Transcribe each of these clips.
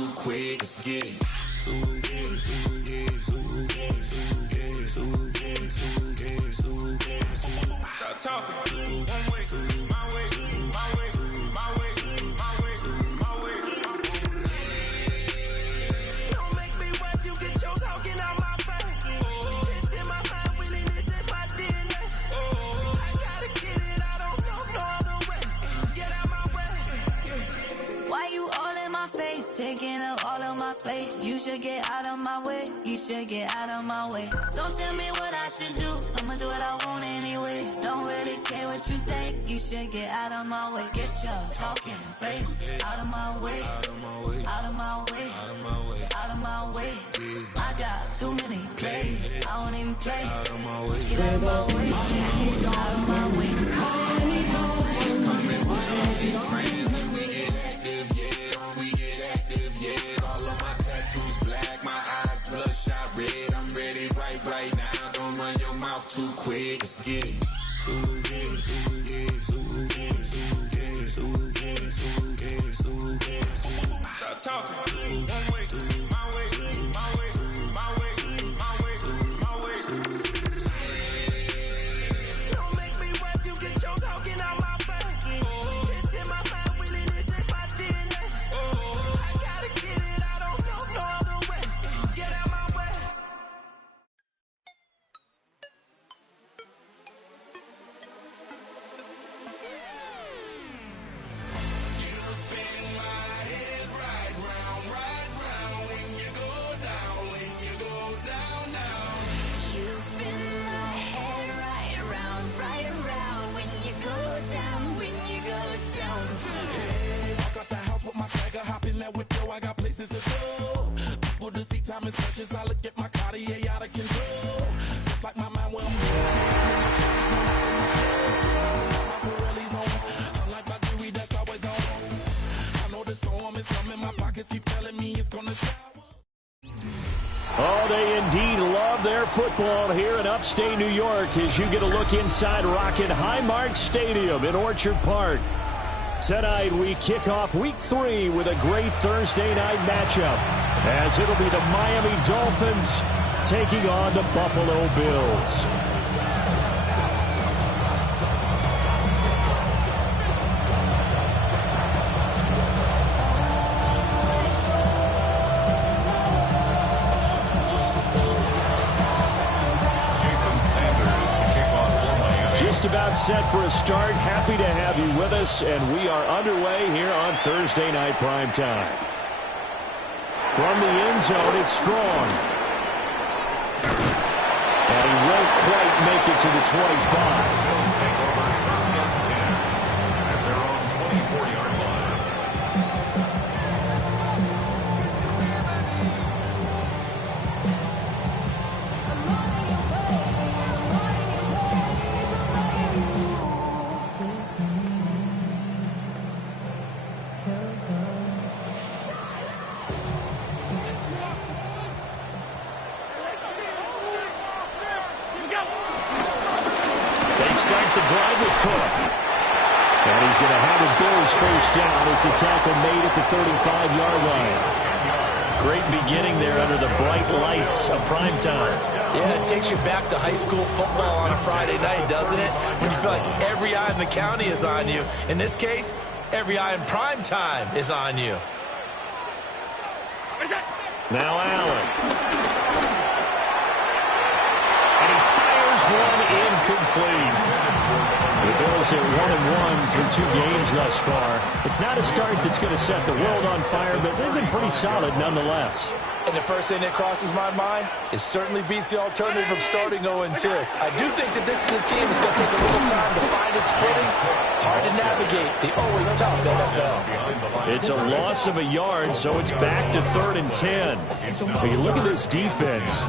too quick. Let's get it. Stop talking. One way, my way, my way, my way, my way, my way. Don't make me wet, you get your talking out my face. It's in my mind, winning is in my DNA. I gotta get it, I don't know no other way. Get out my way. Why you all in my face, taking up all of my space? You should get out of my way, you should get out of my way. Don't tell me what I should do, I'ma do what I want anyway. Don't really care what you think, you should get out of my way. Get your talking face out of my way, out of my way, out of my way, out of my way. I got too many plays, I won't even play. Get out of my way, out of my way. Coming with all these friends and we get active, yeah. We get active, yeah. All of my tattoos black, my eyes bloodshot red. I'm ready right now. Don't run your mouth too quick. Let's get it. Stop talking. One way, my way, my way, my way, my way, my way. Don't make me wet, you get your talking out my face. It's in my mind, winning is in my DNA. I gotta get it, I don't know no other way. Get out my way. You spin my head right round when you go down, when you go down, down. You spin my head right around when you go down, when you go down, down. Hey, walk out the house with my swagger, hop in that whip, yo, I got places to go. People to see, time is precious, I look at my Cartier out of control. Just like my mind where I'm going, my Pirelli's on. Unlike my jewelry, that's always on. I know the storm is coming, my pockets keep telling me it's gonna shower. Oh, they indeed love their football here in upstate New York as you get a look inside Rocket Highmark Stadium in Orchard Park. Tonight we kick off week 3 with a great Thursday night matchup as it'll be the Miami Dolphins taking on the Buffalo Bills. Just about set for a start. Happy to have you with us, and we are underway here on Thursday Night Primetime. From the end zone, it's Strong. And he won't quite make it to the 25. Bills take over first and 10 at their own 24-yard line. They start the drive with Cook. And he's going to have a Bills first down as the tackle made at the 35-yard line. Great beginning there under the bright lights of primetime. Yeah, it takes you back to high school football on a Friday night, doesn't it? When you feel like every eye in the county is on you. In this case, every eye in primetime is on you. Now Allen. And he fires one incomplete. The Bills are 1-1 through 2 games thus far. It's not a start that's going to set the world on fire, but they've been pretty solid nonetheless. And the first thing that crosses my mind, it certainly beats the alternative of starting 0-2. I do think that this is a team that's going to take a little time to find its footing. Hard to navigate the always tough NFL. It's a loss of a yard, so it's back to 3rd and 10. When you look at this defense,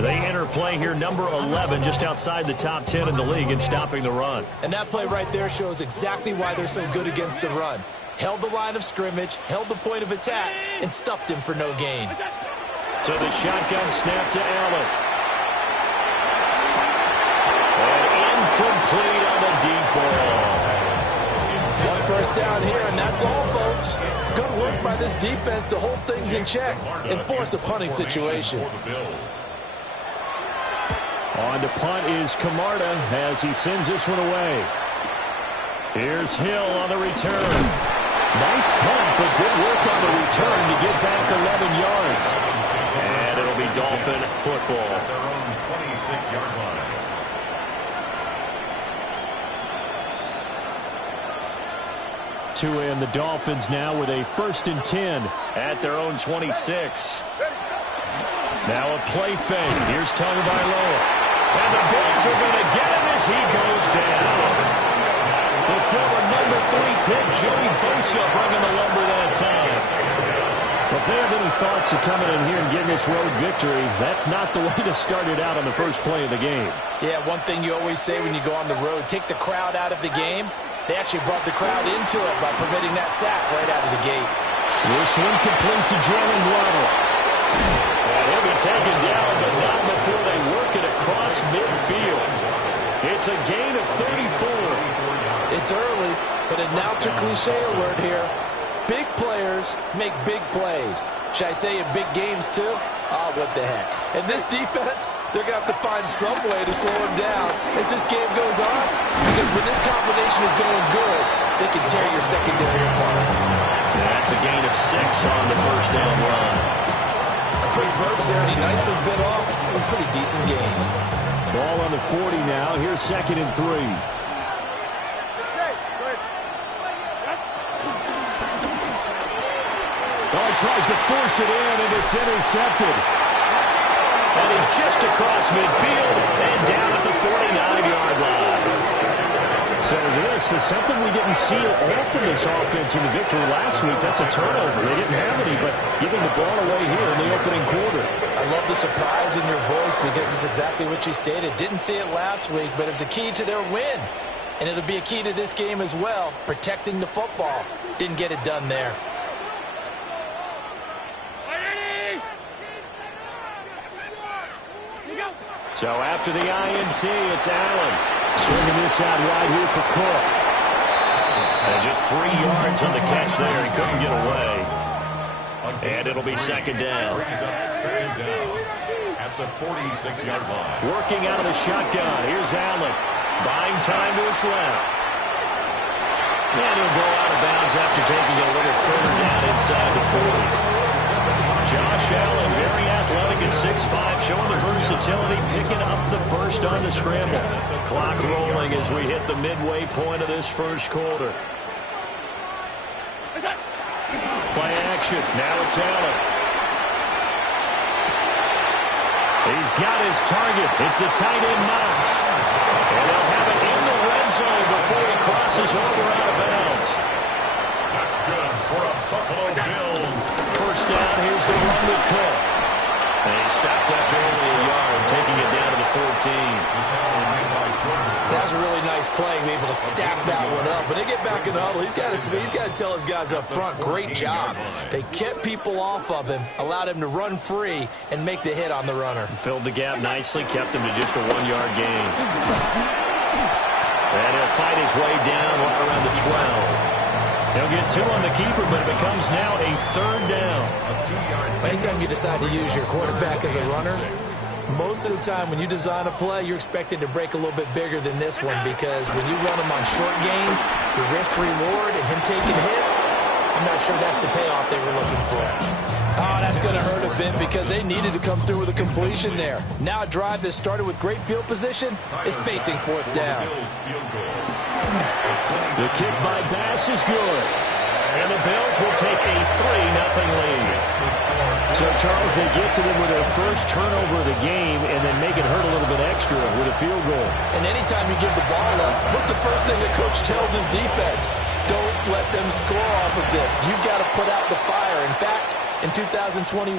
they enter play here number 11, just outside the top 10 in the league in stopping the run. And that play right there shows exactly why they're so good against the run. Held the line of scrimmage, held the point of attack, and stuffed him for no gain. So the shotgun snap to Allen. And incomplete on the deep ball. One first first down here, and that's all, folks. Good work by this defense to hold things in check and force a punting situation. On to punt is Camarda as he sends this one away. Here's Hill on the return. Nice punt, but good work on the return to get back 11 yards. And it'll be Dolphin football. At their own 26-yard line. And the Dolphins now with a 1st and 10 at their own 26. Now a play fake. Here's Tagovailoa. And the Bills are going to get him as he goes down. The former number 3 pick, Joey Bosa, bringing the lumber that time. If they have any thoughts of coming in here and getting this road victory, that's not the way to start it out on the first play of the game. Yeah, one thing you always say when you go on the road, take the crowd out of the game. They actually brought the crowd into it by permitting that sack right out of the gate. This one complete to Jalen Waddle. And he'll be taken down, but not before they work it across midfield. It's a gain of 34. It's early, but announcer cliche alert here. Big players make big plays. Should I say in big games too? Oh, what the heck. And this defense, they're going to have to find some way to slow him down as this game goes on. Because when this combination is going good, they can tear your secondary apart. That's a gain of 6 on the first down run. A quick burst there, and he nicely bit off a pretty decent game. Ball on the 40 now. Here's 2nd and 3. Oh, he tries to force it in, and it's intercepted. And he's just across midfield and down at the 49-yard line. So this is something we didn't see often this offense in the victory last week. That's a turnover. They didn't have any, but giving the ball away here in the opening quarter. I love the surprise in your voice because it's exactly what you stated. Didn't see it last week, but it's a key to their win. And it'll be a key to this game as well, protecting the football. Didn't get it done there. So after the INT, it's Allen. Swinging this out wide here for Cook. And just 3 yards on the catch there. He couldn't get away. And it'll be 2nd down. Second down at the 46-yard line. Working out of the shotgun. Here's Allen. Buying time to his left. And he'll go out of bounds after taking a little further down inside the 40. Josh Allen, very athletic at 6'5", showing the versatility, picking up the first on the scramble. Clock rolling as we hit the midway point of this first quarter. Play action. Now it's Allen. He's got his target. It's the tight end Knox. And they'll have it in the red zone before he crosses over out of bounds. That's good for a Buffalo Bills. First down, here's the run with Cook. And he stopped after only a yard, taking it down to the 14. That's a really nice play, be able to stack that one up. When they get back in the huddle, he's got to tell his guys up front, great job. They kept people off of him, allowed him to run free, and make the hit on the runner. Filled the gap nicely, kept him to just a 1-yard gain. And he'll fight his way down right around the 12. He'll get 2 on the keeper, but it becomes now a 3rd down. Anytime you decide to use your quarterback as a runner, most of the time when you design a play, you're expected to break a little bit bigger than this one because when you run him on short gains, your risk-reward and him taking hits, I'm not sure that's the payoff they were looking for. Oh, that's going to hurt a bit because they needed to come through with a completion there. Now a drive that started with great field position is facing 4th down. The kick by Bass is good. And the Bills will take a 3-0 lead. So, Charles, they get to them with their first turnover of the game and then make it hurt a little bit extra with a field goal. And anytime you give the ball up, what's the first thing the coach tells his defense? Don't let them score off of this. You've got to put out the fire. In fact, in 2021,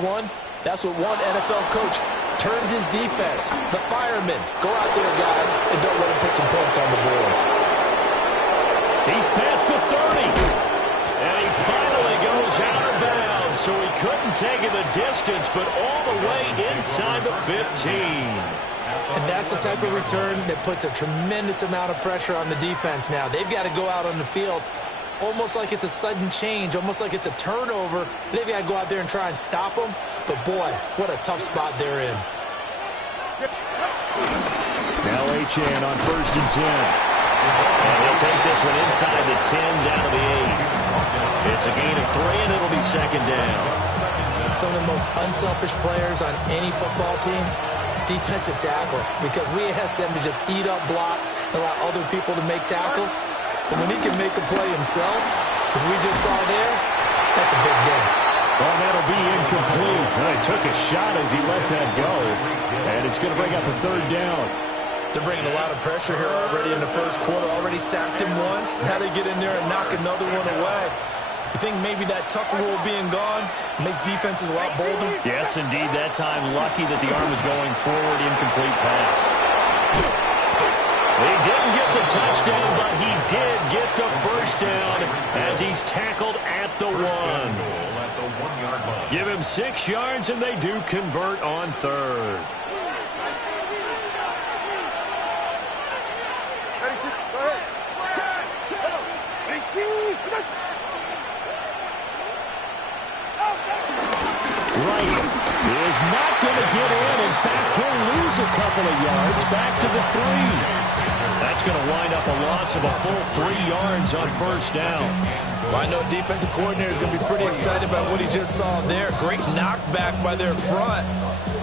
that's what one NFL coach termed his defense. The firemen. Go out there, guys, and don't let them put some points on the board. He's past the 30. And he finally goes out of bounds, so he couldn't take it the distance, but all the way inside the 15. And that's the type of return that puts a tremendous amount of pressure on the defense now. They've got to go out on the field almost like it's a sudden change, almost like it's a turnover. Maybe I go out there and try and stop them. But, boy, what a tough spot they're in. Now Achane on 1st and 10. And he'll take this one inside the 10 down to the 8. It's a gain of 3, and it'll be 2nd down. Some of the most unselfish players on any football team, defensive tackles, because we ask them to just eat up blocks and allow other people to make tackles. But when he can make a play himself, as we just saw there, that's a big day. Well, that'll be incomplete. And he took a shot as he let that go. And it's going to bring up a 3rd down. They're bringing a lot of pressure here already in the first quarter. Already sacked him once. Now they get in there and knock another one away. You think maybe that Tucker rule being gone makes defenses a lot bolder? Yes, indeed. That time, lucky that the arm was going forward. Incomplete pass. He didn't get the touchdown, but he did get the first down as he's tackled at the 1. Give him 6 yards, and they do convert on 3rd. Wright is not going to get in. In fact, he'll lose a couple of yards back to the 3. That's going to wind up a loss of a full 3 yards on 1st down. Well, I know a defensive coordinator is going to be pretty excited about what he just saw there. Great knockback by their front.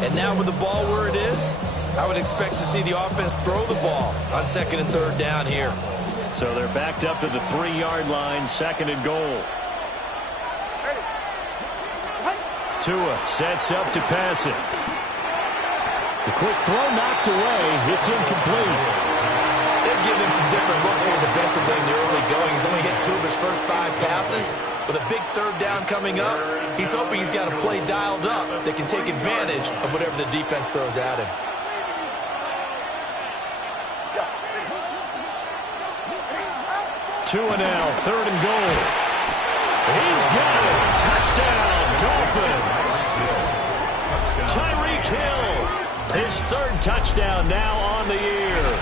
And now with the ball where it is, I would expect to see the offense throw the ball on 2nd and 3rd down here. So they're backed up to the 3-yard line, 2nd and goal. Tua sets up to pass it. The quick throw knocked away. It's incomplete. They've given him some different looks here defensively in the early going. He's only hit 2 of his first 5 passes. With a big 3rd down coming up, he's hoping he's got a play dialed up that can take advantage of whatever the defense throws at him. Tua now, 3rd and goal. He's got it. Touchdown, Dolphins. Tyreek Hill, his 3rd touchdown now on the year.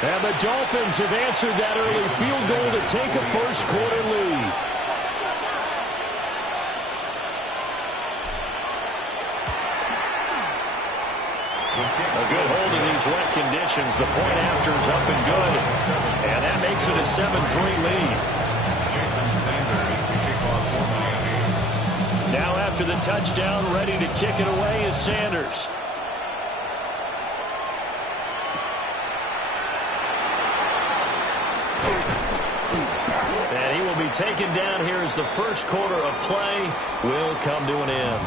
And the Dolphins have answered that early field goal to take a first quarter lead. A good hold in these wet conditions. The point after is up and good. And that makes it a 7-3 lead. Now after the touchdown, ready to kick it away is Sanders. And he will be taken down here as the first quarter of play will come to an end.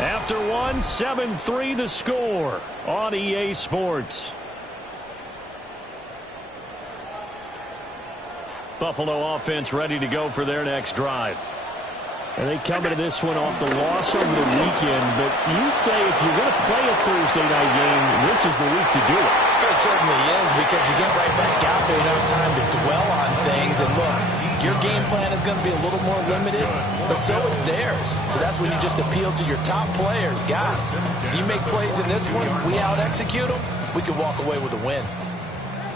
After 1, 7-3 the score on EA Sports. Buffalo offense ready to go for their next drive. And they come into this one off the loss over the weekend. But you say if you're going to play a Thursday night game, this is the week to do it. It certainly is, because you get right back out there. You don't have time to dwell on things. And look, your game plan is going to be a little more limited, but so is theirs. So that's when you just appeal to your top players. Guys, you make plays in this one, we out-execute them, we can walk away with a win.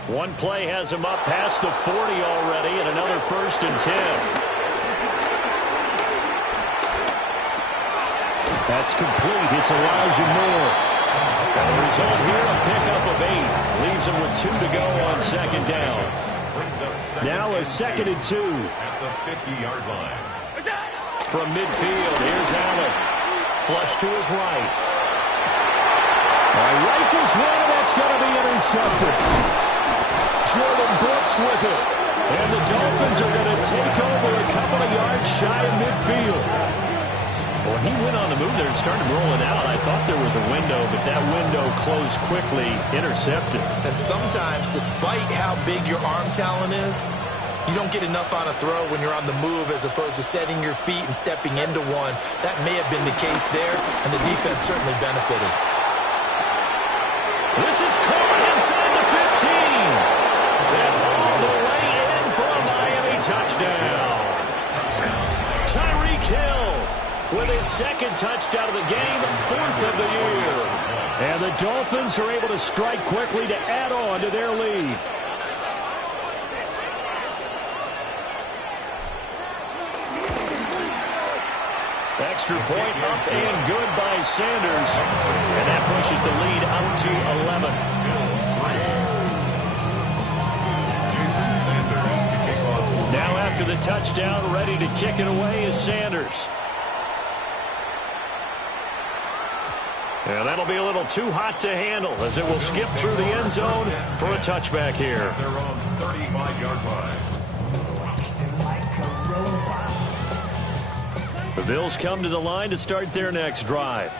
One play has him up past the 40 already, and another 1st and 10. That's complete. It's Elijah Moore. And the result here, a pickup of 8. Leaves him with 2 to go on 2nd down. Now a 2nd and 2. At the 50-yard line. From midfield, here's Allen. Flush to his right. Rifles one, that's going to be intercepted. Jordan Brooks with it. And the Dolphins are going to take over a couple of yards shy of midfield. Well, he went on the move there and started rolling out. I thought there was a window, but that window closed quickly, intercepted. And sometimes, despite how big your arm talent is, you don't get enough on a throw when you're on the move as opposed to setting your feet and stepping into one. That may have been the case there, and the defense certainly benefited. This is caught inside the 15. And all the way in for a Miami touchdown. Tyreek Hill with his 2nd touchdown of the game, 4th of the year. And the Dolphins are able to strike quickly to add on to their lead. Extra point up and good by Sanders. And that pushes the lead up to 11. Now after the touchdown, ready to kick it away is Sanders. And that'll be a little too hot to handle as it will skip through the end zone for a touchback here. They're on 35-yard line. The Bills come to the line to start their next drive.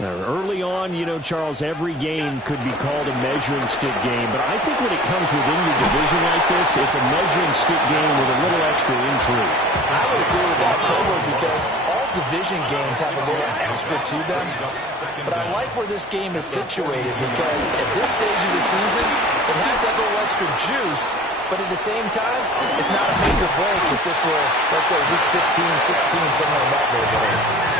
Now, early on, you know, Charles, every game could be called a measuring stick game, but I think when it comes within your division like this, it's a measuring stick game with a little extra intrigue. I would agree with that totally because all division games have a little extra to them, but I like where this game is situated because at this stage of the season, it has that little extra juice, but at the same time, it's not a make or break if this were, let's say, week 15, 16, somewhere in that neighborhood.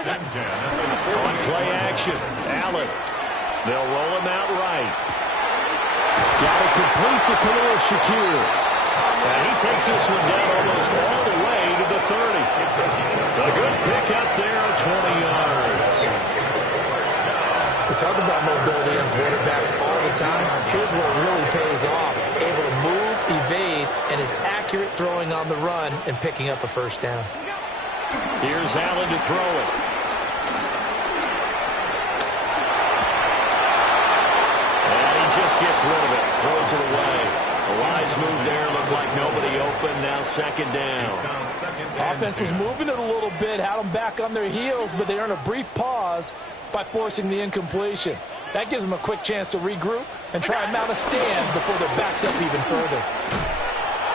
On play action, Allen. They'll roll him out right. Got it complete to Khalil Shakir. And he takes this one down almost all the way to the 30. A good pick up there, 20 yards. We talk about mobility on quarterbacks all the time. Here's where it really pays off. Able to move, evade, and is accurate throwing on the run and picking up a first down. Here's Allen to throw it. And he just gets rid of it. Throws it away. A wise move there. Looked like nobody open. Now second down. Offense was moving it a little bit. Had them back on their heels, but they earned a brief pause by forcing the incompletion. That gives them a quick chance to regroup and try and mount a stand before they're backed up even further.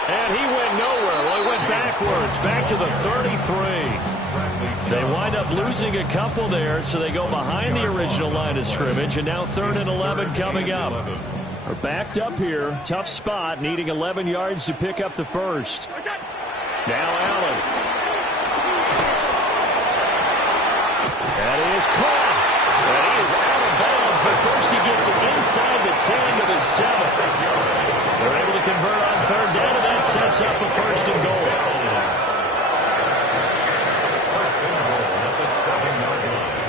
And he went nowhere. Well, he went backwards, back to the 33. They wind up losing a couple there, so they go behind the original line of scrimmage, and now 3rd and 11 coming up. We're backed up here. Tough spot, needing 11 yards to pick up the first. Now Allen. That is caught. And he is out of bounds, but first he gets it inside the 10 to the 7. They're able to convert on 3rd down, and that sets up a 1st and goal. First and goal at the 7-yard line.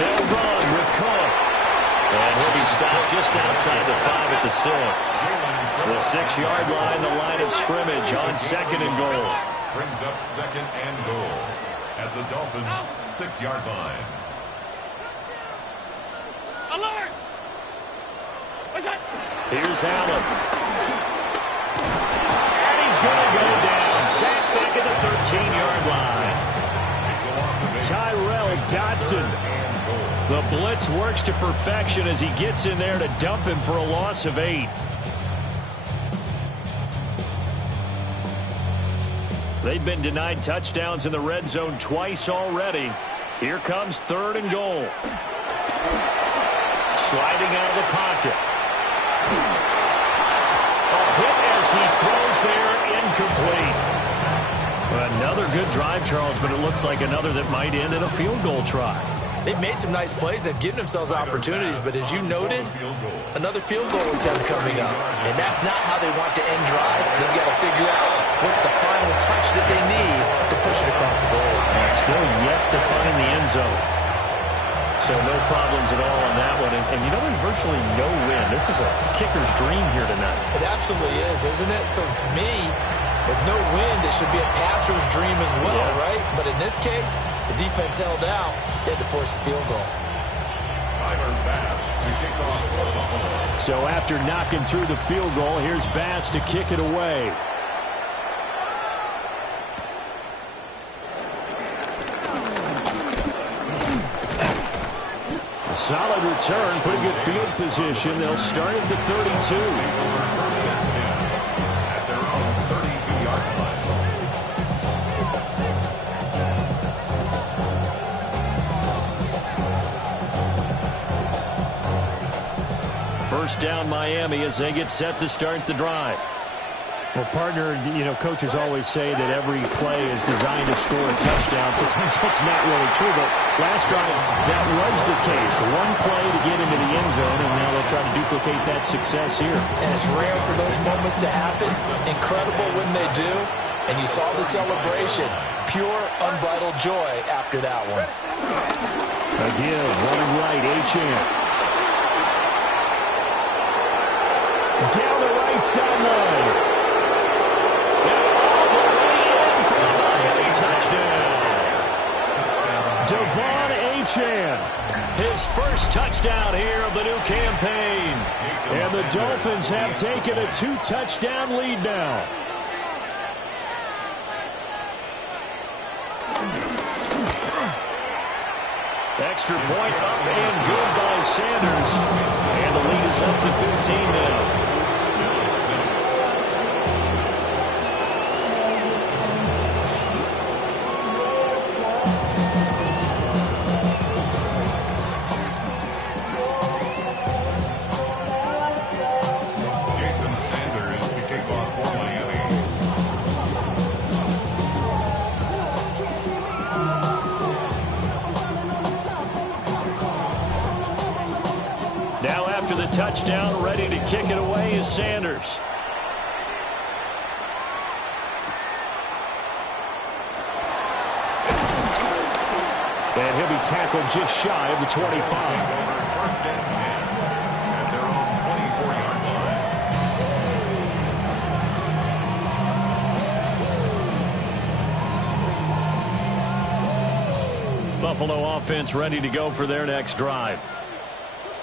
They'll run with Cook. And he'll be stopped just outside the 5 at the 6. The 6-yard line, the line of scrimmage on 2nd and goal. Brings up 2nd and goal at the Dolphins' 6-yard line. Alert! Here's Allen. And he's going to go down. Sacked back at the 13-yard line. Tyrell Dodson. The blitz works to perfection as he gets in there to dump him for a loss of 8. They've been denied touchdowns in the red zone twice already. Here comes 3rd and goal. Sliding out of the pocket. A hit as he throws there, incomplete. Another good drive, Charles, but it looks like another that might end in a field goal try. They've made some nice plays. They've given themselves opportunities, but as you noted, another field goal attempt coming up. And that's not how they want to end drives. They've got to figure out what's the final touch that they need to push it across the goal line. Still yet to find the end zone. So no problems at all on that one. And you know, there's virtually no win. This is a kicker's dream here tonight. It absolutely is, isn't it? So to me, with no wind, it should be a passer's dream as well, right? But in this case, the defense held out. They had to force the field goal. So after knocking through the field goal, here's Bass to kick it away. A solid return, pretty good field position. They'll start at the 32. First down Miami as they get set to start the drive. Well, partner, coaches always say that every play is designed to score a touchdown. Sometimes that's not really true, but last drive, that was the case. One play to get into the end zone, and now they'll try to duplicate that success here. And it's rare for those moments to happen. Incredible when they do. And you saw the celebration. Pure, unbridled joy after that one. A give, running right, Achane. Down the right sideline. Devon Achane, his first touchdown here of the new campaign. And the Dolphins have taken a 2-touchdown lead now. Extra point up and good by Sanders. And the lead is up to 15 now. Now after the touchdown, ready to kick it away is Sanders. And he'll be tackled just shy of the 25. First and 10 at their own 24-yard line. Buffalo offense ready to go for their next drive.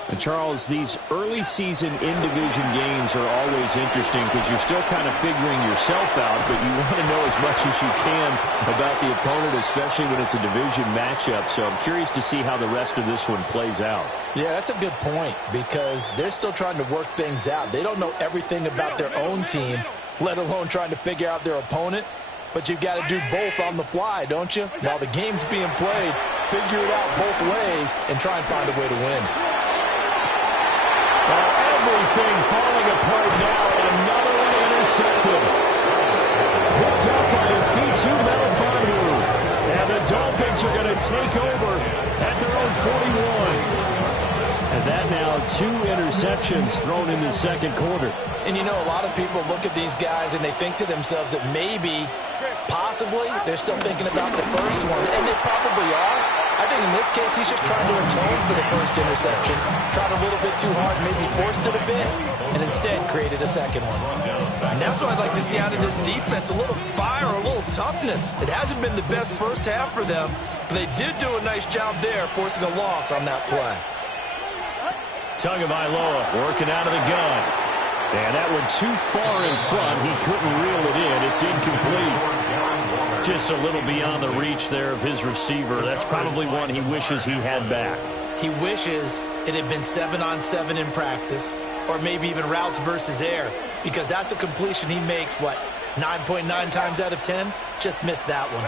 And Charles, these early season in-division games are always interesting because you're still kind of figuring yourself out, but you want to know as much as you can about the opponent, especially when it's a division matchup. So I'm curious to see how the rest of this one plays out. Yeah, that's a good point because they're still trying to work things out. They don't know everything about their own team, let alone trying to figure out their opponent. But you've got to do both on the fly, don't you? While the game's being played, figure it out both ways and try and find a way to win. Everything falling apart now. Another one intercepted. Picked up by Fitu Melifonwu. And the Dolphins are going to take over at their own 41. And that now 2 interceptions thrown in the second quarter. And you know, a lot of people look at these guys and they think to themselves that maybe, possibly, they're still thinking about the first one. And they probably are. I think in this case, he's just trying to atone for the first interception. Tried a little bit too hard, maybe forced it a bit, and instead created a second one. And that's what I'd like to see out of this defense, a little fire, a little toughness. It hasn't been the best first half for them, but they did do a nice job there, forcing a loss on that play. Tagovailoa working out of the gun. And that one too far in front. He couldn't reel it in. It's incomplete. Just a little beyond the reach there of his receiver. That's probably one he wishes he had back. He wishes it had been 7-on-7 in practice, or maybe even routes versus air, because that's a completion he makes, 9.9 times out of 10? Just missed that one.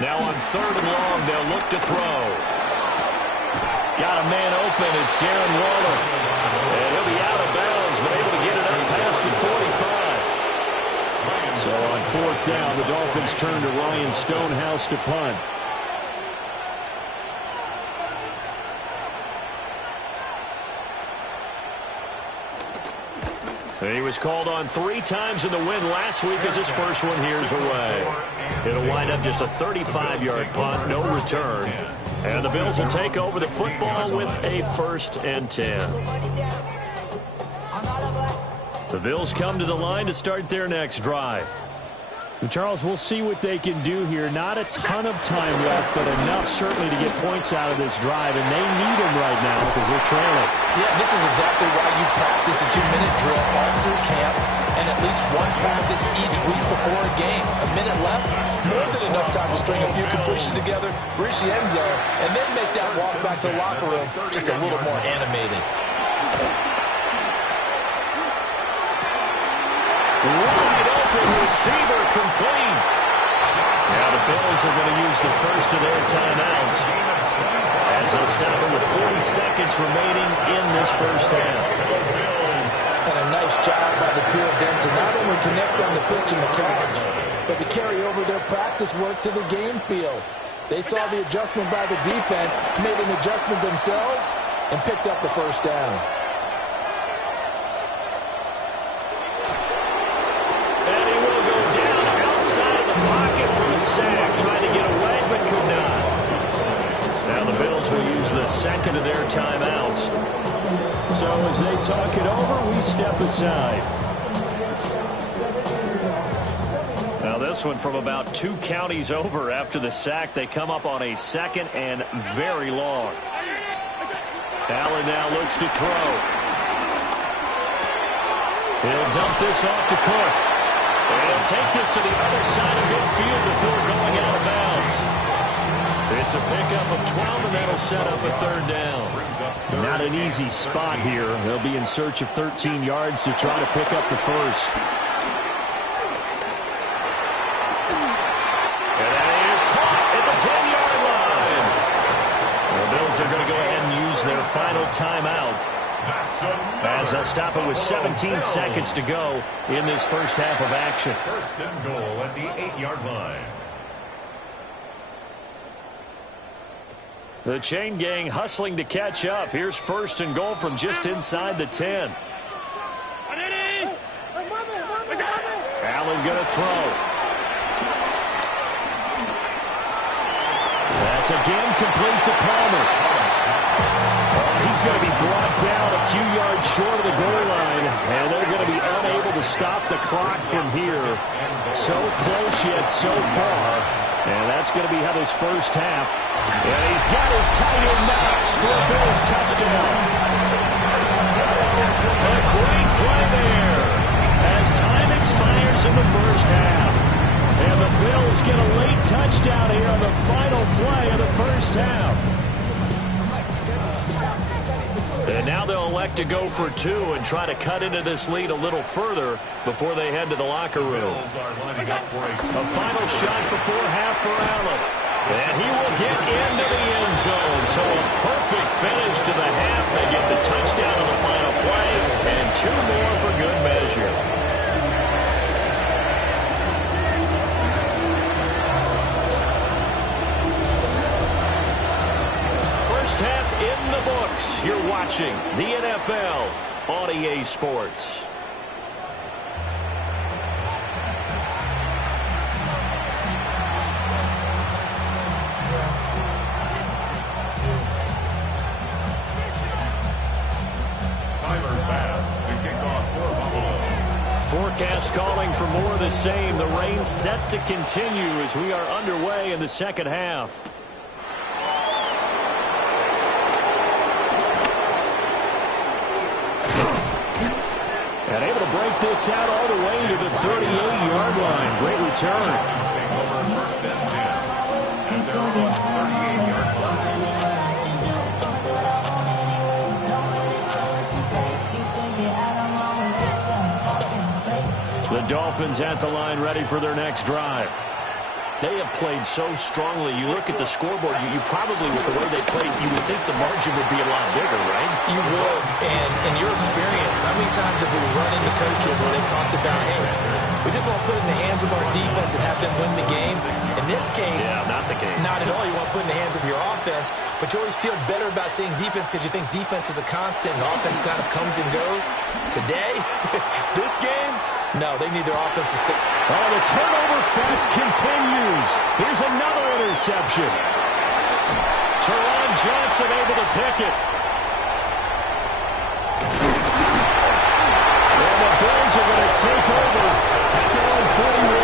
Now on 3rd and long, they'll look to throw. Got a man open. It's Darren Waller. And he'll be out of bounds, but able to get it up past the 45. So on 4th down, the Dolphins turn to Ryan Stonehouse to punt. He was called on 3 times in the win last week as his first one here's away. It'll wind up just a 35-yard punt, no return. And the Bills will take over the football with a 1st and 10. The Bills come to the line to start their next drive. And Charles, we'll see what they can do here. Not a ton of time left, but enough certainly to get points out of this drive, and they need them right now because they're trailing. Yeah, this is exactly why you practice a 2-minute drill all through camp and at least one practice each week before a game. A minute left, more than enough time to string a few completions together, reach the end zone, and then make that walk back to the locker room just a little more animated. Wide open receiver complete. Now the Bills are going to use the first of their timeouts as they'll stop it with 40 seconds remaining in this first half. And a nice job by the two of them to not only connect on the pitch and the catch, but to carry over their practice work to the game field. They saw the adjustment by the defense, made an adjustment themselves, and picked up the first down. And he will go down outside of the pocket for the sack. Trying to get away, but could not. Now the Bills will use the second of their timeouts. So as they talk it over, we step aside. Now this one from about 2 counties over after the sack. They come up on a second and very long. Allen now looks to throw. He'll dump this off to Cook. And he'll take this to the other side of midfield before going out of bounds. It's a pickup of 12, and that'll set up a third down. Not an easy spot here. They'll be in search of 13 yards to try to pick up the first. And that is caught at the 10-yard line. The Bills are going to go ahead and use their final timeout, as they'll stop it with 17 seconds to go in this first half of action. First and goal at the 8-yard line. The chain gang hustling to catch up. Here's first and goal from just inside the 10. Allen going to throw. That's again complete to Palmer. He's going to be brought down a few yards short of the goal line, and they're going to be unable to stop the clock from here. So close yet so far, and that's going to be how this first half. And he's got his tight end Knox for a Bills touchdown. A great play there as time expires in the first half. And the Bills get a late touchdown here on the final play of the first half. And now they'll elect to go for 2 and try to cut into this lead a little further before they head to the locker room. A final shot before half for Allen. And he will get into the end zone. So a perfect finish to the half. They get the touchdown on the final play, and 2 more for good measure. First half in the books. You're watching the NFL on EA Sports. Forecast calling for more of the same. The rain set to continue as we are underway in the second half. And able to break this out all the way to the 38-yard line. Great return. The Dolphins at the line, ready for their next drive. They have played so strongly. You look at the scoreboard, you probably, with the way they played, you would think the margin would be a lot bigger, right? You would. And in your experience, how many times have we run into coaches where they've talked about, hey, we just want to put it in the hands of our defense and have them win the game? In this case, yeah, not the case. Not at all. You want to put it in the hands of your offense, but you always feel better about seeing defense because you think defense is a constant and offense kind of comes and goes. Today, this game, no, they need their offense to stay. Oh, the turnover fest continues. Here's another interception. Teron Johnson able to pick it. And the Bills are going to take over at their own 41.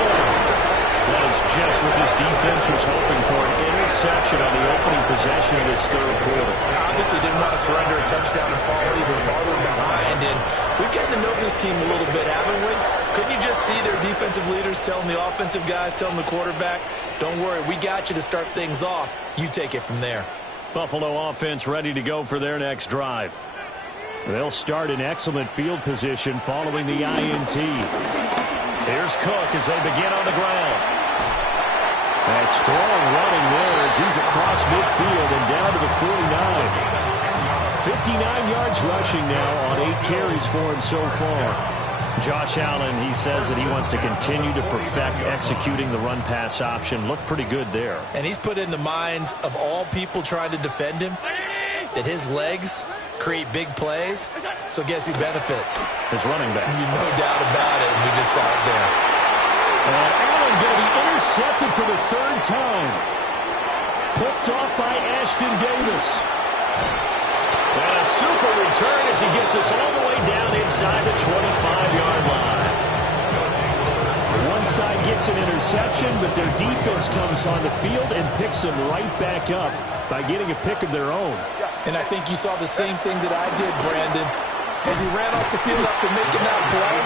That is just what this defense was hoping for, an interception on the opening possession of this third quarter. Obviously didn't want to surrender a touchdown and fall even farther behind. And we've gotten to know this team a little bit, haven't we? Couldn't you just see their defensive leaders telling the offensive guys, telling the quarterback, don't worry, we got you to start things off. You take it from there. Buffalo offense ready to go for their next drive. They'll start in excellent field position following the INT. Here's Cook as they begin on the ground. That strong running there as he's across midfield and down to the 49. 59 yards rushing now on 8 carries for him so far. Josh Allen, he says that he wants to continue to perfect executing the run-pass option. Looked pretty good there. And he's put in the minds of all people trying to defend him that his legs create big plays. So guess who benefits? His running back. No doubt about it. And we just saw it there. And Allen going to be intercepted for the 3rd time. Picked off by Ashton Davis. And a super return as he gets us all the way down inside the 25-yard line. One side gets an interception, but their defense comes on the field and picks them right back up by getting a pick of their own. And I think you saw the same thing that I did, Brandon. As he ran off the field after making that play,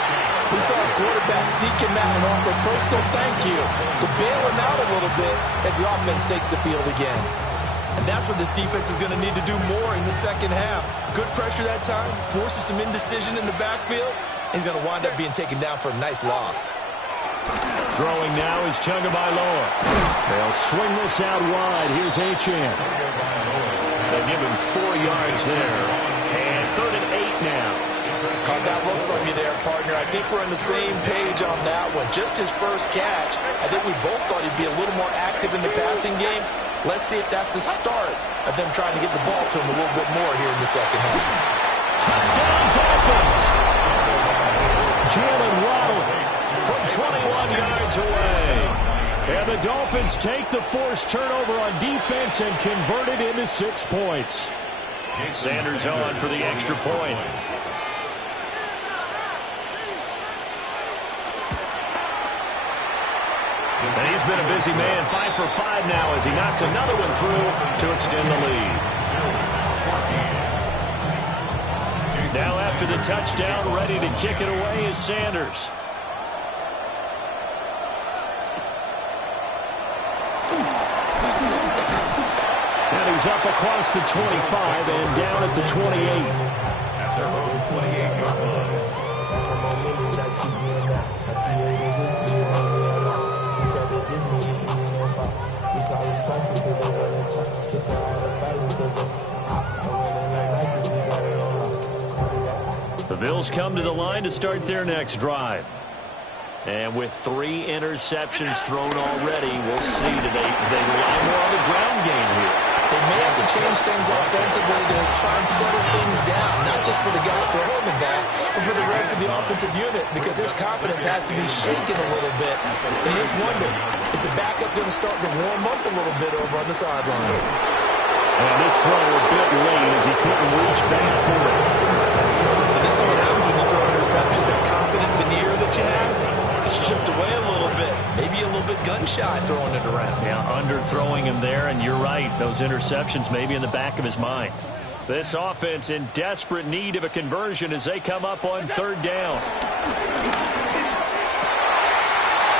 we saw his quarterback seek him out and offer a personal thank you to bail him out a little bit as the offense takes the field again. And that's what this defense is going to need to do more in the second half. Good pressure that time, forces some indecision in the backfield. He's going to wind up being taken down for a nice loss. Throwing now is Tagovailoa. They'll swing this out wide. Here's Achane. They'll give him 4 yards there. And 3rd and 8 now. Caught that look from you there, partner. I think we're on the same page on that one. Just his first catch. I think we both thought he'd be a little more active in the passing game. Let's see if that's the start of them trying to get the ball to him a little bit more here in the second half. Touchdown, Dolphins! Jalen Waddle from 21 yards away. And the Dolphins take the forced turnover on defense and convert it into 6 points. Sanders on for the extra point. And he's been a busy man, 5 for 5 now as he knocks another one through to extend the lead. Now after the touchdown, ready to kick it away is Sanders. And he's up across the 25 and down at the 28. At their own 28-yard line. The Bills come to the line to start their next drive. And with 3 interceptions thrown already, we'll see. Do they rely more on the ground game here? They may have to change things offensively to try and settle things down, not just for the guy throwing the ball, but for the rest of the offensive unit, because their confidence has to be shaken a little bit. And you just wonder, is the backup going to start to warm up a little bit over on the sideline? And this throw a bit late as he couldn't reach back for it. So this is what happens when you throw interceptions, that confident veneer that you have. It's chipped away a little bit. Maybe a little bit gun-shy throwing it around. Yeah, underthrowing him there, and you're right. Those interceptions may be in the back of his mind. This offense in desperate need of a conversion as they come up on 3rd down.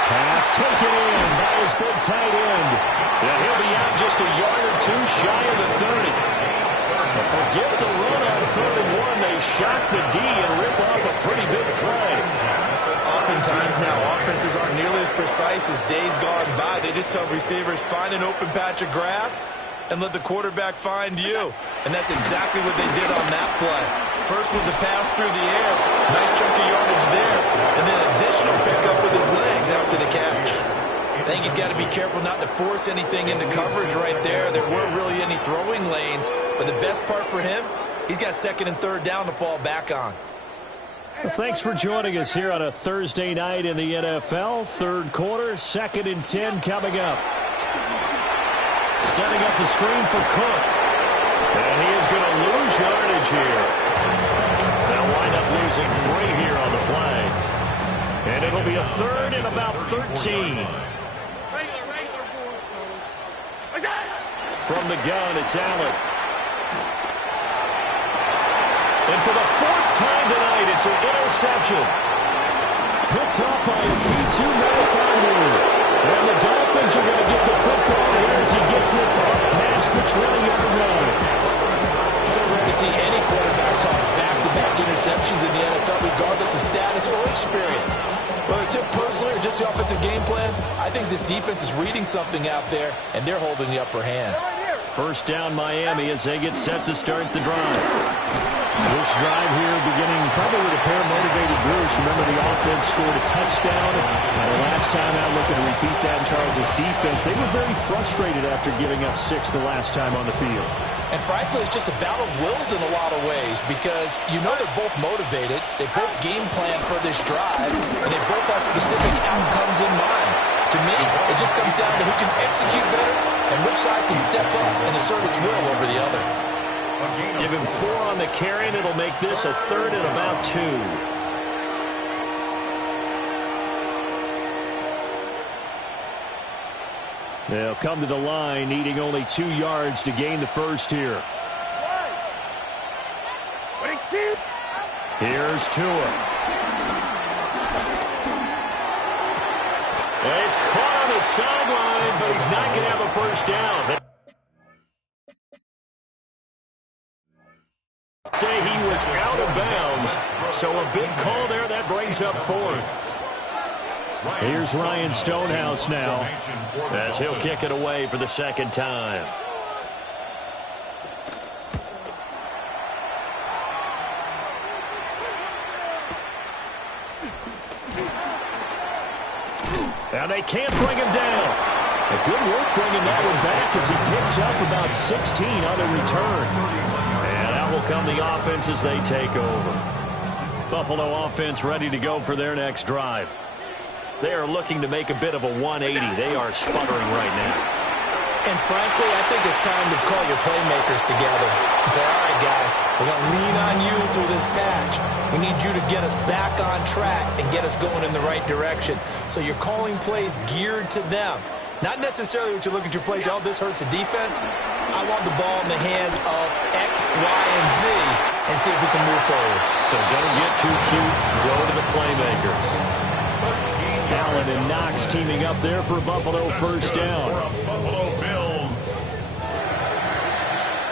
Pass taken in by his big tight end. And he'll be out just a yard or 2 shy of the 30. But forget the run on 3rd and 1. They shock the D and rip off a pretty big play. Oftentimes now, offenses aren't nearly as precise as days gone by. They just tell receivers, find an open patch of grass and let the quarterback find you. And that's exactly what they did on that play. First with the pass through the air. Nice chunk of yardage there. And then additional pickup with his legs after the catch. I think he's got to be careful not to force anything into coverage right there. There weren't really any throwing lanes. But the best part for him, he's got 2nd and 3rd down to fall back on. Well, thanks for joining us here on a Thursday night in the NFL. 3rd quarter, 2nd and 10 coming up. Setting up the screen for Cook. And he is going to lose yardage here. They'll wind up losing 3 here on the play. And it'll be a 3rd and about 13. From the gun, it's Allen. And for the 4th time tonight, it's an interception. Picked up by P2 Melifonwu. And the Dolphins are going to get the football here as he gets this up past the 20-yard line. So rare to see any quarterback toss back-to-back interceptions in the NFL, regardless of status or experience. Whether it's him personally or just the offensive game plan, I think this defense is reading something out there, and they're holding the upper hand. First down Miami as they get set to start the drive. This drive here beginning probably with a pair of motivated groups. Remember, the offense scored a touchdown. And the last time out, looking to repeat that in Charles' defense. They were very frustrated after giving up 6 the last time on the field. And frankly, it's just a battle of wills in a lot of ways because you know they're both motivated. They both game plan for this drive, and they both have specific outcomes in mind. To me, it just comes down to who can execute better and which side can step up and assert its will over the other. Give him 4 on the carry, and it'll make this a 3rd and about 2. They'll come to the line, needing only 2 yards to gain the first here. Here's Tua. He's caught on the sideline, but he's not going to have a first down. Say he was out of bounds, so a big call there. That brings up 4th. Here's Ryan Stonehouse now as he'll kick it away for the second time. Now they can't bring him down. A good work bringing that one back as he picks up about 16 on the return. And out will come the offense as they take over. Buffalo offense ready to go for their next drive. They are looking to make a bit of a 180. They are sputtering right now. And frankly, I think it's time to call your playmakers together and say, all right, guys, we're going to lean on you through this patch. We need you to get us back on track and get us going in the right direction. So you're calling plays geared to them. Not necessarily what you look at your plays, oh, this hurts the defense. I want the ball in the hands of X, Y, and Z and see if we can move forward. So don't get too cute. Go to the playmakers. Allen and Knox teaming up there for Buffalo first down. Buffalo Bills.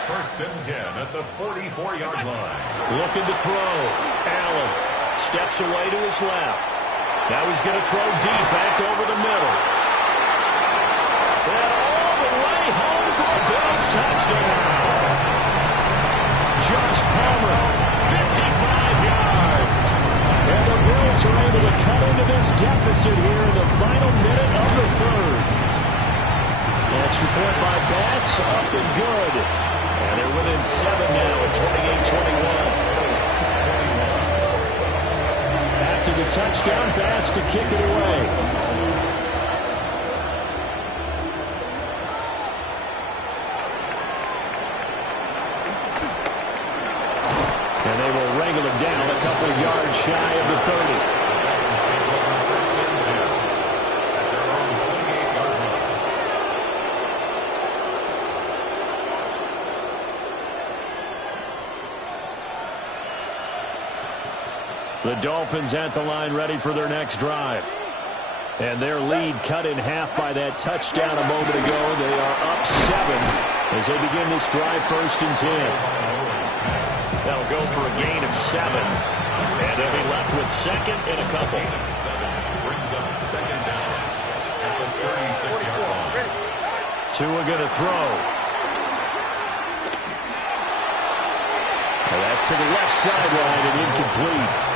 First and 10 at the 44-yard line. Looking to throw. Allen steps away to his left. Now he's going to throw deep back over the middle. And all the way home for a Bills touchdown. Josh Palmer, 55 yards. And the Bills are able to cut into this deficit here in the final minute of the 3rd. Extra point by Bass, up and good. And they're within 7 now at 28-21. After the touchdown, Bass to kick it away. And they will wrangle him down a couple of yards shy of the 30. The Dolphins at the line ready for their next drive. And their lead cut in half by that touchdown a moment ago. They are up 7 as they begin this drive 1st and 10. That'll go for a gain of 7. And they'll be left with 2nd and a couple. Gain of 7 brings up 2nd down at the 36-yard line. Tua going to throw. And that's to the left sideline and incomplete.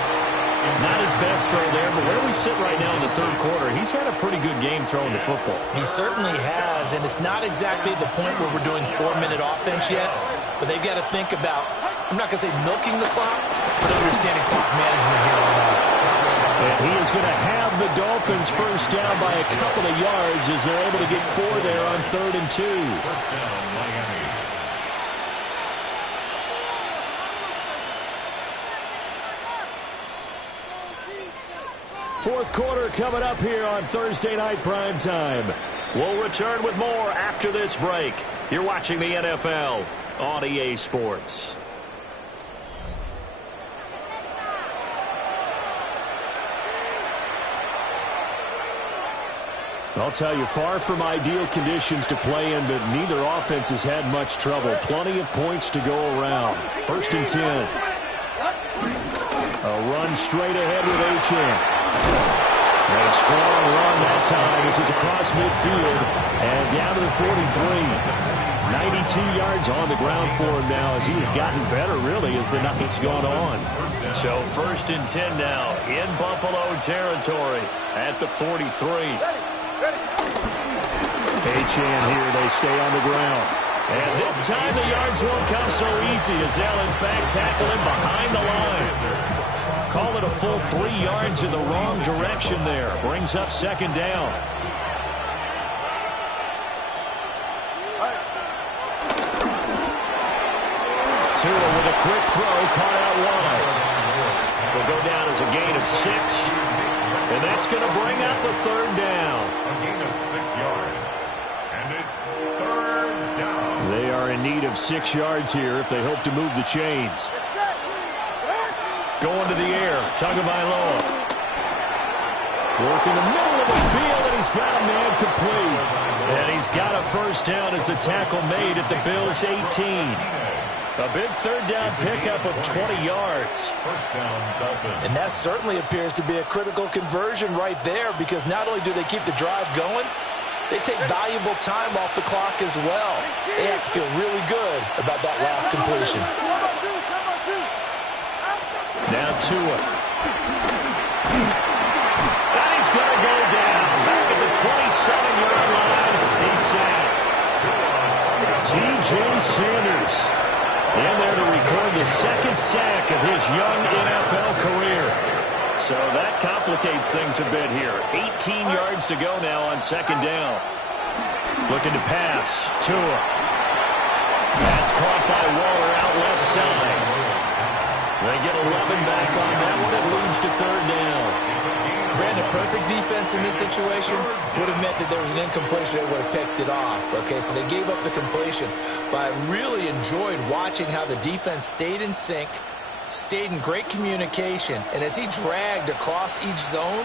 Not his best throw there, but where we sit right now in the 3rd quarter, he's had a pretty good game throwing the football. He certainly has, and it's not exactly the point where we're doing 4-minute offense yet, but they've got to think about, I'm not going to say milking the clock, but understanding clock management here on out. And he is going to have the Dolphins first down by a couple of yards as they're able to get 4 there on 3rd and 2. First down, Miami. Fourth quarter coming up here on Thursday Night Primetime. We'll return with more after this break. You're watching the NFL on EA Sports. I'll tell you, far from ideal conditions to play in, but neither offense has had much trouble. Plenty of points to go around. 1st and 10. A run straight ahead with Achane. And a strong run that time. This is across midfield and down to the 43. 92 yards on the ground for him now as he has gotten better, really, as the night's gone on. So 1st and 10 now in Buffalo territory at the 43. Achane here, they stay on the ground. And this time the yards won't come so easy as they'll, in fact, tackle him behind the line. Call it a full 3 yards in the wrong direction there. Brings up 2nd down. Tua with a quick throw, caught out wide. Will go down as a gain of 6. And that's going to bring up the 3rd down. A gain of 6 yards. And it's 3rd down. They are in need of 6 yards here if they hope to move the chains. Going to the air, Tagovailoa. Working the middle of the field, and he's got a man complete. And he's got a 1st down as the tackle made at the Bills' 18. A big 3rd down pickup of 20 yards. 1st down, Dolphins. And that certainly appears to be a critical conversion right there, because not only do they keep the drive going, they take valuable time off the clock as well. They have to feel really good about that last completion. Now Tua. And he's going to go down. Back at the 27-yard line. He's sacked. T.J. Sanders in there to record the 2nd sack of his young NFL career. So that complicates things a bit here. 18 yards to go now on 2nd down. Looking to pass. Tua. That's caught by Waller out left side. They get 11 back on that one. It leads to 3rd down. Brandon, perfect defense in this situation would have meant that there was an incompletion that would have picked it off. Okay, so they gave up the completion. But I really enjoyed watching how the defense stayed in sync, stayed in great communication, and as he dragged across each zone,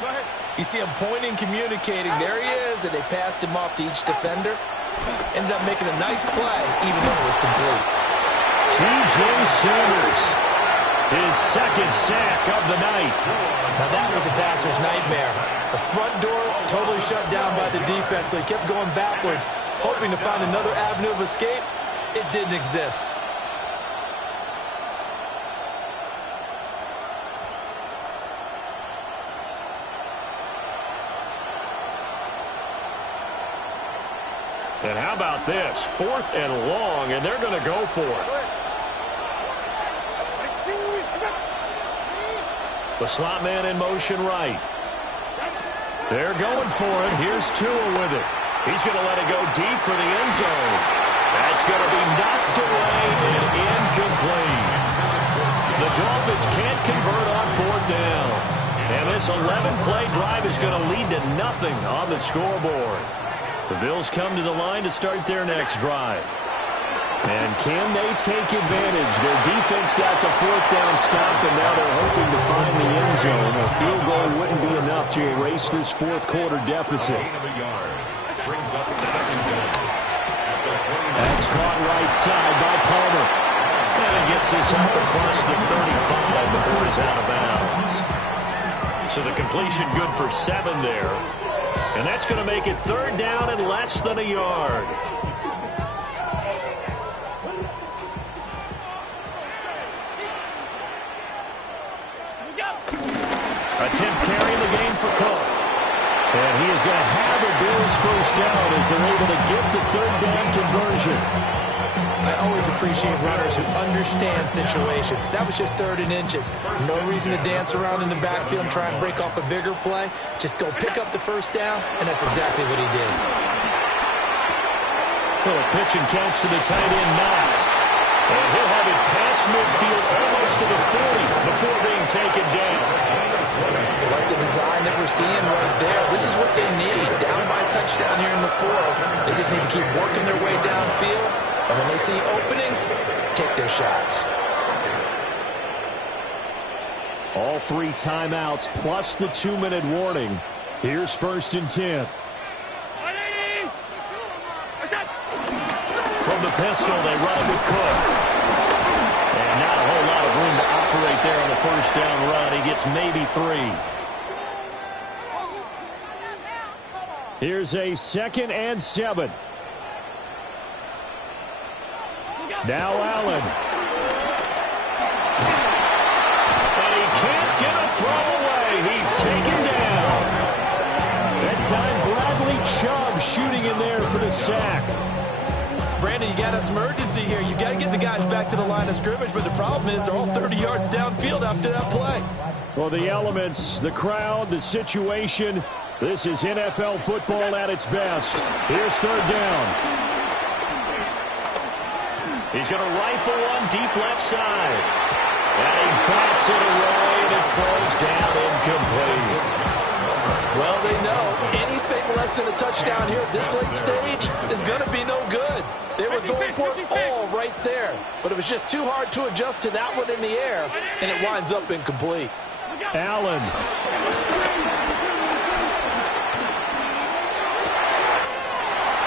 you see him pointing, communicating. There he is, and they passed him off to each defender. Ended up making a nice play, even though it was complete. T.J. Sanders. His 2nd sack of the night. Now that was a passer's nightmare. The front door totally shut down by the defense, so he kept going backwards, hoping to find another avenue of escape. It didn't exist. And how about this? 4th and long, and they're going to go for it. The slot man in motion right. They're going for it. Here's Tua with it. He's going to let it go deep for the end zone. That's going to be knocked away and incomplete. The Dolphins can't convert on 4th down. And this 11-play drive is going to lead to nothing on the scoreboard. The Bills come to the line to start their next drive. And can they take advantage? Their defense got the 4th down stop, and now they're hoping to find the end zone. A field goal wouldn't be enough to erase this 4th quarter deficit. Brings up 2nd down. That's caught right side by Palmer. And it gets this up across the 35 before he's out of bounds. So the completion good for 7 there. And that's going to make it 3rd down and less than a yard. A 10th carry in the game for Cook. And he is going to have the Bills 1st down as they're able to get the 3rd down conversion. I always appreciate runners who understand situations. That was just 3rd and inches. No reason to dance around in the backfield and try and break off a bigger play. Just go pick up the 1st down, and that's exactly what he did. Little pitch and counts to the tight end, Knox. And he'll have it past midfield almost to the 40 before being taken down. Like the design that we're seeing right there. This is what they need. Down by a touchdown here in the 4th. They just need to keep working their way downfield. And when they see openings, take their shots. All 3 timeouts plus the 2-minute warning. Here's 1st and 10. From the pistol, they run it with Cook. And not a whole lot of room to operate there on the 1st down run. He gets maybe 3. Here's a 2nd and 7. Now Allen. And he can't get a throw away. He's taken down. That time Bradley Chubb shooting in there for the sack. Brandon, you got some urgency here. You got to get the guys back to the line of scrimmage, but the problem is they're all 30 yards downfield after that play. Well, the elements, the crowd, the situation, this is NFL football at its best. Here's third down. He's going to rifle one deep left side. And he bats it away, and it falls down incomplete. Well, they know anything less than a touchdown here at this late stage is going to be no good. They were going for it all right there, but it was just too hard to adjust to that one in the air, and it winds up incomplete. Allen.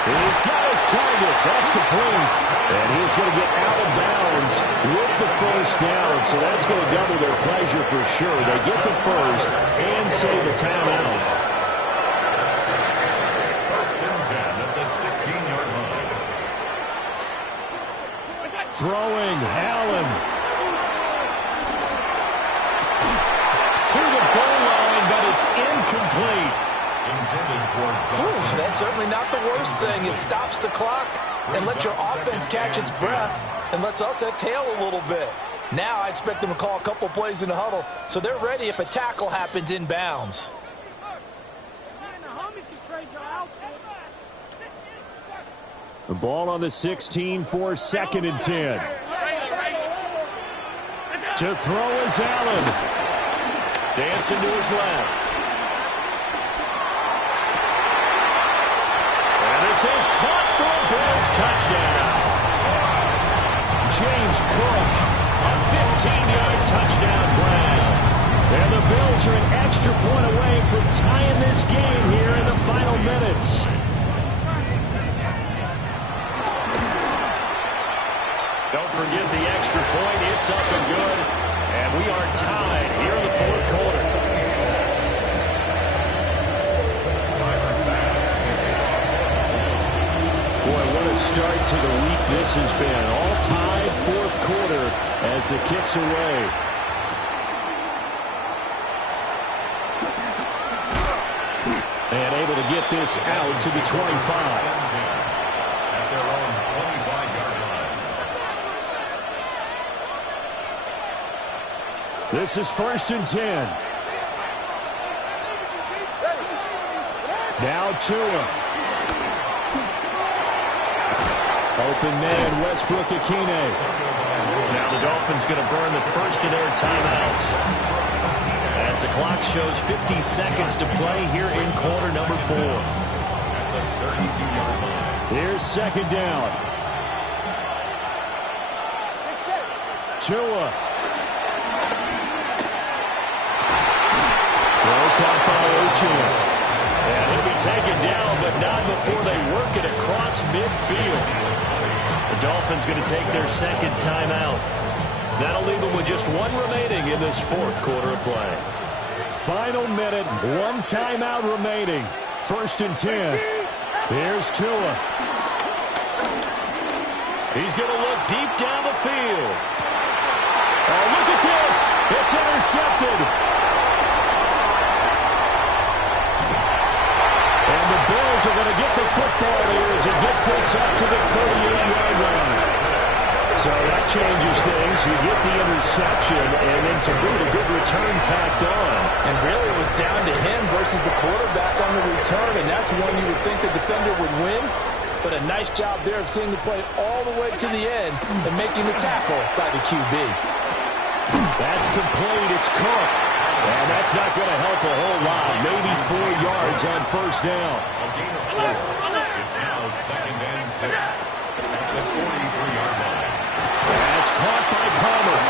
He's got his target. That's complete. And he's going to get out of bounds with the first down, so that's going to double their pleasure for sure. They get the first and save a timeout. First and 10 at the 16-yard line. Throwing, Allen. To the goal line, but it's incomplete. That's certainly not the worst thing. It stops the clock and lets your offense catch its breath and lets us exhale a little bit. Now I expect them to call a couple plays in the huddle so they're ready if a tackle happens in bounds. The ball on the 16 for 2nd and 10. To throw is Allen. Dancing to his left. This is caught for a Bills touchdown. James Cook, a 15-yard touchdown grab. And the Bills are an extra point away from tying this game here in the final minutes. Don't forget the extra point. It's up and good. And we are tied here in the fourth quarter. Boy, what a start to the week this has been. All tied fourth quarter as the kick's away. And able to get this out to the 25. At their own 25-yard line. This is 1st and 10. Now Tua. Open man, Westbrook Akine. Now the Dolphins going to burn the first of their timeouts. As the clock shows 50 seconds to play here in quarter number 4. Here's 2nd down. Tua. Throw caught by Uchenna. And he'll be taken down, but not before they work it across midfield. The Dolphins going to take their 2nd timeout. That'll leave them with just one remaining in this fourth quarter of play. Final minute, one timeout remaining. 1st and 10. Here's Tua. He's going to look deep down the field. Oh, look at this. It's intercepted. And the Bills are going to get the football here as he gets this up to the 38-yard line. So that changes things. You get the interception, and then to boot, a good return tacked on. And really it was down to him versus the quarterback on the return, and that's one you would think the defender would win. But a nice job there of seeing the play all the way to the end and making the tackle by the QB. That's complete. It's Cook. And that's not going to help a whole lot. Maybe 4 yards on first down. A gain of 4. It's now 2nd and 6 at the 43-yard line. That's caught by Palmer.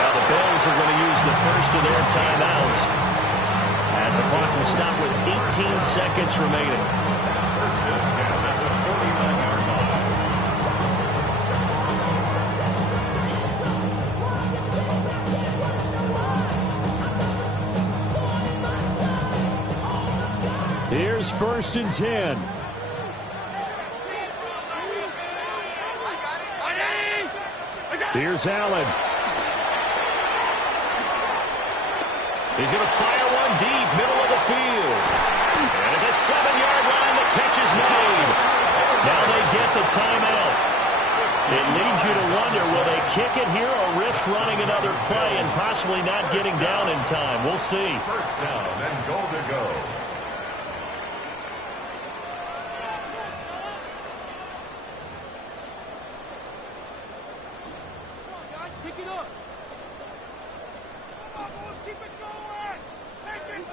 Now the Bills are going to use the first of their timeouts as the clock will stop with 18 seconds remaining. First and 10 at the 49-yard line. Here's 1st and 10. Here's Allen. He's going to fire one deep, middle of the field. And at the 7-yard line, the catch is made. Now they get the timeout. It leads you to wonder, will they kick it here or risk running another play and possibly not getting down in time? We'll see. First down and goal to go.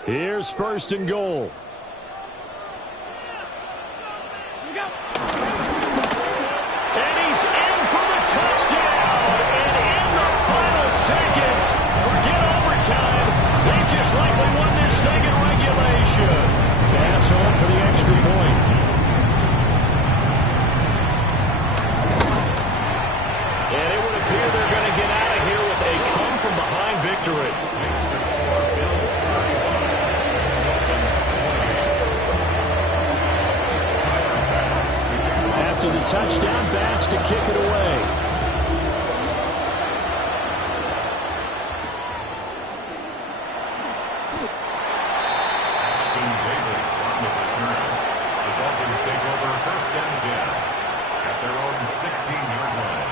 Here's first and goal. And he's in for the touchdown. And in the final seconds, forget overtime. They just likely won this thing in regulation. Pass on for the extra point. And it would appear they're going to get out of here with a come-from-behind victory. After the touchdown, Bass to kick it away. Davis on the return. The Dolphins take over first and 10 at their own 16-yard line.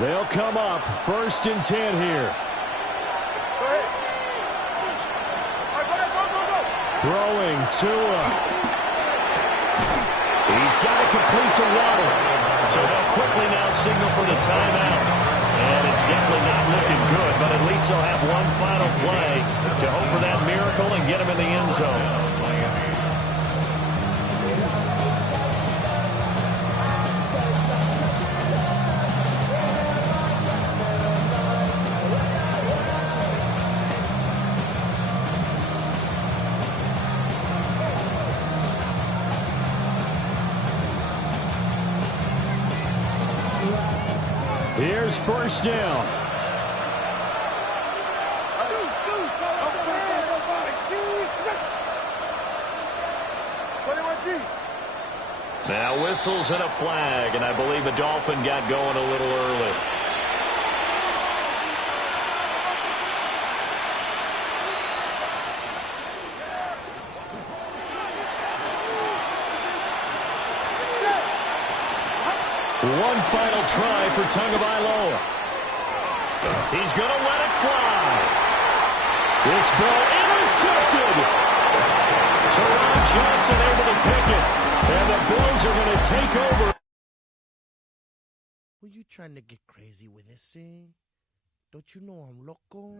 They'll come up first and 10 here. Throwing Tua. He's got it complete to Waddle. So they'll quickly now signal for the timeout. And it's definitely not looking good, but at least they'll have one final play to hope for that miracle and get him in the end zone. Here's first down. Now whistles and a flag, and I believe a Dolphin got going a little early. One final try for Tagovailoa. He's going to let it fly. This ball intercepted. Teron Johnson able to pick it. And the Bills are going to take over. Were you trying to get crazy with this thing? Don't you know I'm loco?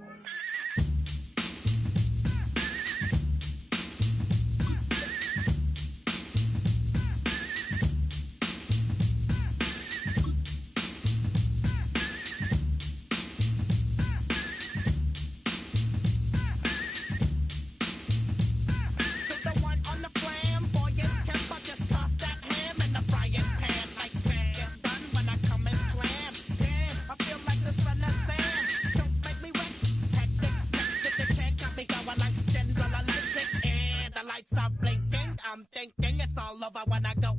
I'm thinking it's all over when I go